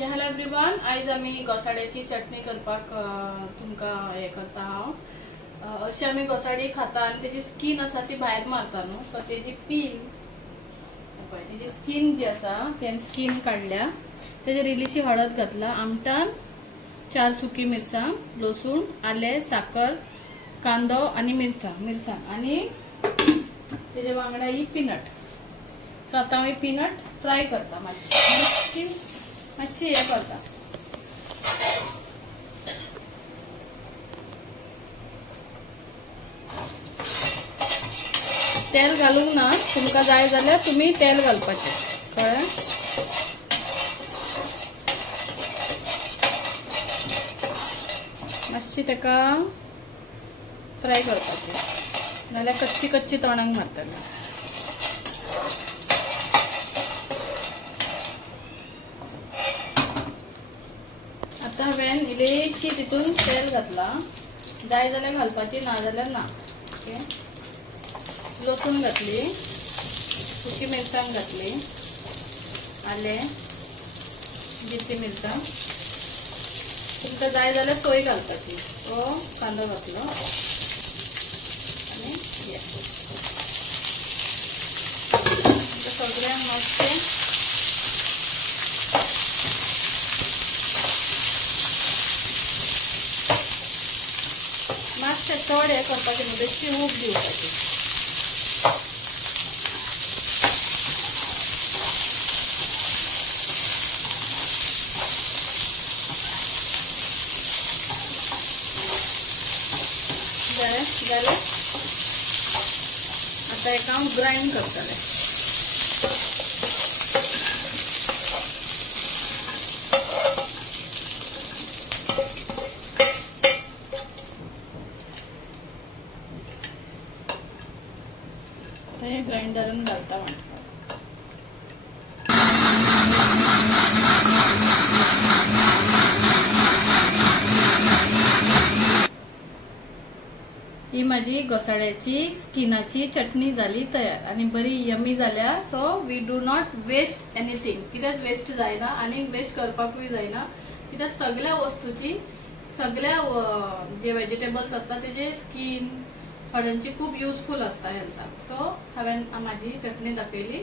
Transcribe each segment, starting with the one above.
Hello everyone, आयज आमी घोसाळ्याची चटणी करपाक तुमकां हे करता। हांव अशी आमी घोसाळी खाता आनी तेजी स्किन आसा ती भायर मारता न्हू, सो तेजी पील पळय तेजी स्किन जी आसा तें स्किन काडल्या। तेजेर इल्लीशी हळद घातला, आमटान 4 सुकी मिरसांग, लसूण, आले, साकर, कांदो आनी मिरसांग आनी तेजे वांगडा ही पीनट। सो आतां हांव पीनट फ्राय करता, मातशी हे करता। तेल घालूंक ना, तुमकां जाय जाल्यार तुम्ही तेल घालपाचें, कळ्ळें? मातशी तेका फ्राय करपाचें, नाल्यार कच्ची कच्ची तोंडाक मारतली। आता हांवें इल्लेशी तितून तेल घातला, जाय जाल्यार घालपाची, ना जाल्यार ना। ओके, लसूण घातली, सुकी मिरसांग घातली, आले, जितली मिरसांग, तुमकां जाय जाल्यार सोय घालपाची। तो कांदो घातलो आनी सगळ्यांक मातशें चड हे करपाचें, बेश्टी उब दिवपाची। जालें, आता हेका हांव ग्राइंड करतलें। हे ग्राइंडरान घालता म्हणटा। ही माझी घोसाळ्याची स्किनाची चटणी झाली तयार आणि बरी यमी जाल्या। So we do not waste anything, कित्याक वेस्ट जायना आणि वेस्ट करपाकूय जायना, कित्याक सगळ्या वस्तूची, सगळ्या जे व्हेजिटेबल्स असतात तेजे स्किन थोड्यांची खूप युजफुल असता हेल्थाक। सो हांवें माझी चटणी दाखयली,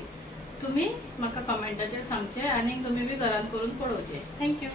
तुम्ही म्हाका कमेंटाचेर सांगचे आणि तुम्ही बी घरान करून पळोवचे। थँक्यू।